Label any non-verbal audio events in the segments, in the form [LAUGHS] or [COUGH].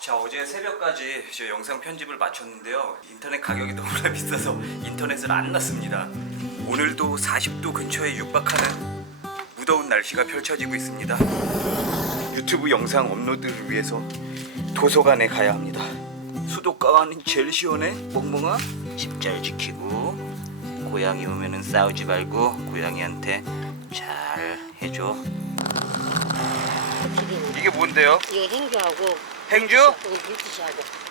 자 어제 새벽까지 저 영상 편집을 마쳤는데요. 인터넷 가격이 너무나 [LAUGHS] 비싸서 인터넷을 안 났습니다. 오늘도 40도 근처에 육박하는 무더운 날씨가 펼쳐지고 있습니다. 유튜브 영상 업로드를 위해서 도서관에 가야 합니다. 수도가는 제일 시원해 멍멍아? 집잘 지키고 고양이 오면은 싸우지 말고 고양이한테 잘 해줘. 튀김. 이게 뭔데요? 이거 행주하고 행주?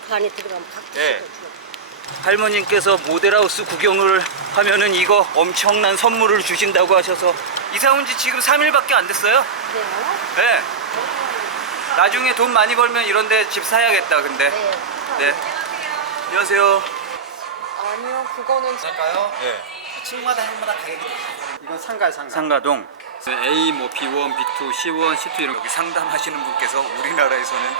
그 안에 들어가면 네. 할머님께서 모델하우스 구경을 하면은 이거 엄청난 선물을 주신다고 하셔서 이사 온 지 지금 3일밖에 안 됐어요. 그래요? 네. 나중에 돈 많이 벌면 이런데 집 사야겠다. 근데. 네. 네. 안녕하세요. 아니요, 그거는 할까요? 네. 층마다 형마다 가격이. 이건 상가요, 상가. 상가동 A, 뭐 B1, B2, C1, C2 이런 거. 여기 상담하시는 분께서 우리나라에서는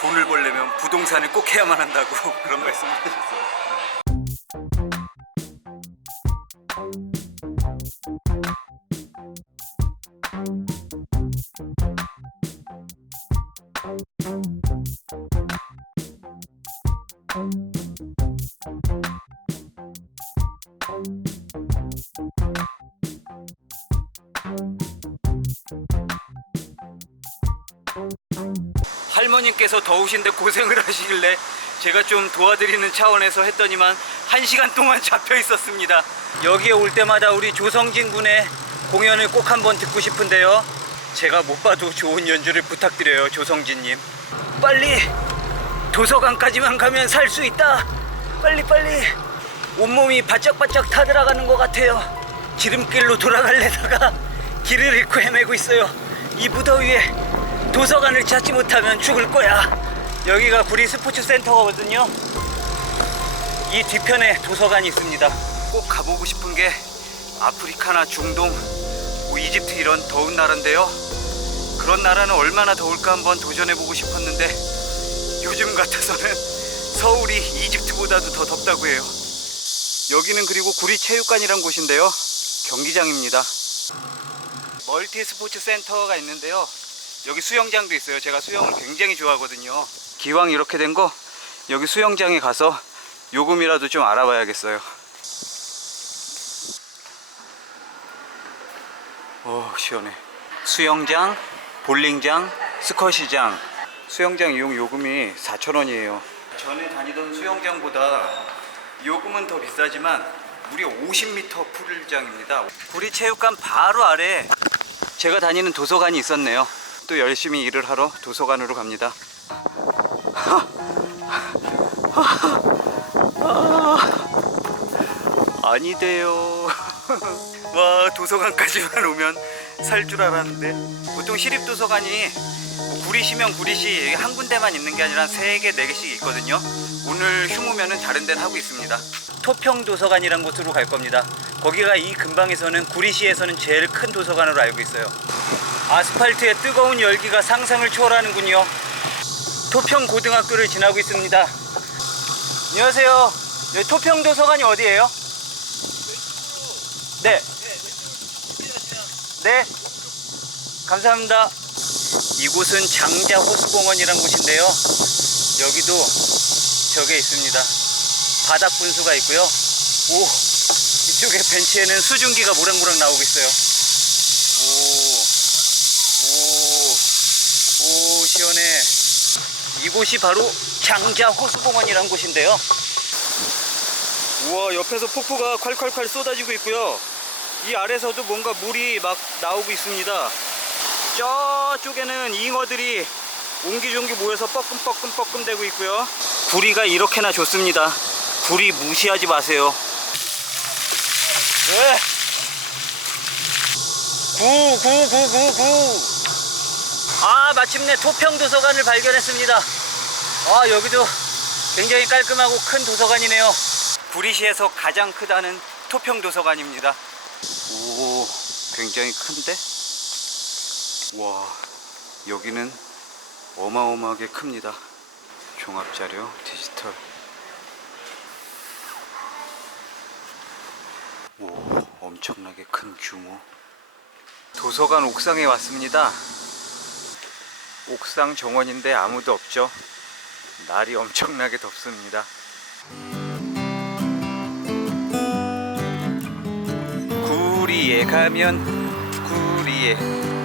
돈을 벌려면 부동산을 꼭 해야만 한다고 [LAUGHS] 그런 말씀을 하셨어요. 할머님께서 더우신데 고생을 [LAUGHS] 하시길래 제가 좀 도와드리는 차원에서 했더니만 한 시간 동안 잡혀 있었습니다. 여기에 올 때마다 우리 조성진 군의 공연을 꼭 한번 듣고 싶은데요. 제가 못 봐도 좋은 연주를 부탁드려요, 조성진님. 빨리 도서관까지만 가면 살 수 있다. 빨리 빨리. 온몸이 바짝바짝 타들어가는 것 같아요. 지름길로 돌아갈래다가 길을 잃고 헤매고 있어요. 이 무더위에 도서관을 찾지 못하면 죽을 거야. 여기가 구리 스포츠 센터거든요. 이 뒤편에 도서관이 있습니다. 꼭 가보고 싶은 게 아프리카나 중동, 뭐 이집트 이런 더운 나라인데요. 그런 나라는 얼마나 더울까 한번 도전해보고 싶었는데 요즘 같아서는 서울이 이집트보다도 더 덥다고 해요. 여기는 그리고 구리 체육관이란 곳인데요. 경기장입니다. 멀티 스포츠 센터가 있는데요. 여기 수영장도 있어요. 제가 수영을 굉장히 좋아하거든요. 기왕 이렇게 된 거 여기 수영장에 가서 요금이라도 좀 알아봐야겠어요. 오 시원해. 수영장, 볼링장, 스쿼시장. 수영장 이용 요금이 4,000원이에요. 전에 다니던 수영장보다 요금은 더 비싸지만 무려 50m 풀장입니다. 구리 체육관 바로 아래 제가 다니는 도서관이 있었네요. 또 열심히 일을 하러 도서관으로 갑니다. 아니돼요. 와 도서관까지만 오면 살 줄 알았는데 보통 시립 도서관이 뭐 구리시면 구리시 한 군데만 있는 게 아니라 세 개, 네 개씩 있거든요. 오늘 휴무면은 다른 데는 하고 있습니다. 토평 도서관이란 곳으로 갈 겁니다. 거기가 이 근방에서는 구리시에서는 제일 큰 도서관으로 알고 있어요. 아스팔트의 뜨거운 열기가 상상을 초월하는군요. 토평 고등학교를 지나고 있습니다. 안녕하세요. 여기 토평 도서관이 어디예요? 네. 네. 감사합니다. 이곳은 장자 호수공원이란 곳인데요. 여기도 저게 있습니다. 바닥 분수가 있고요. 오, 이쪽에 벤치에는 수증기가 모락모락 나오고 있어요. 오, 오, 오, 시원해. 이곳이 바로 장자 호수공원이란 곳인데요. 우와, 옆에서 폭포가 콸콸콸 쏟아지고 있고요. 이 아래서도 뭔가 물이 막 나오고 있습니다. 저쪽에는 잉어들이 옹기종기 모여서 뻐끔뻐끔뻐끔 대고 있고요. 구리가 이렇게나 좋습니다. 구리 무시하지 마세요. 왜? 구, 구, 구, 구, 구. 아, 마침내 토평 도서관을 발견했습니다. 아, 여기도 굉장히 깔끔하고 큰 도서관이네요. 구리시에서 가장 크다는 토평 도서관입니다. 오, 굉장히 큰데? 와, 여기는 어마어마하게 큽니다. 종합자료, 디지털. 오, 엄청나게 큰 규모. 도서관 옥상에 왔습니다. 옥상 정원인데 아무도 없죠. 날이 엄청나게 덥습니다. 구리에 가면 구리에